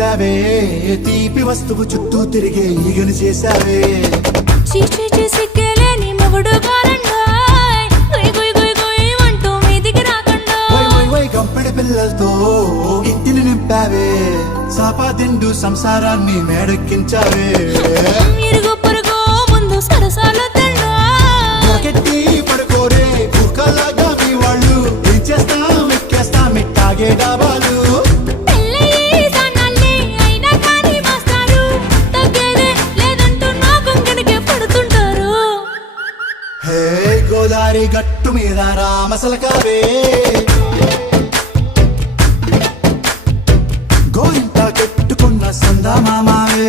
పెట్టావే తీపి వస్తువు చుట్టూ తిరిగే ఈగను చేశావే చీచి చేసి కేలేని మొగుడు గారండాయ్ గుయ్ గుయ్ గుయ్ గుయ్ అంటూ మీదికి రాకండా వై వై వై గంపెడి పిల్లలతో ఇంటిని నింపావే సాపాదిండు సంసారాన్ని మేడెక్కించావే ఇరుగు పొరుగు ముందు సరసాల తండా దొరకెట్టి పడుకోరే కుక్కలాగా మీ వాళ్ళు ఏం చేస్తాం ఎక్కేస్తాం ఇట్టాగే డాబాలు పెళ్ళయి దానాల్ని అయినా కానీ మాస్తారు తగ్గేదే లేదంటూ నా కొంగడికే పడుతుంటారు హే గోదారి గట్టు మీద రామసలకావే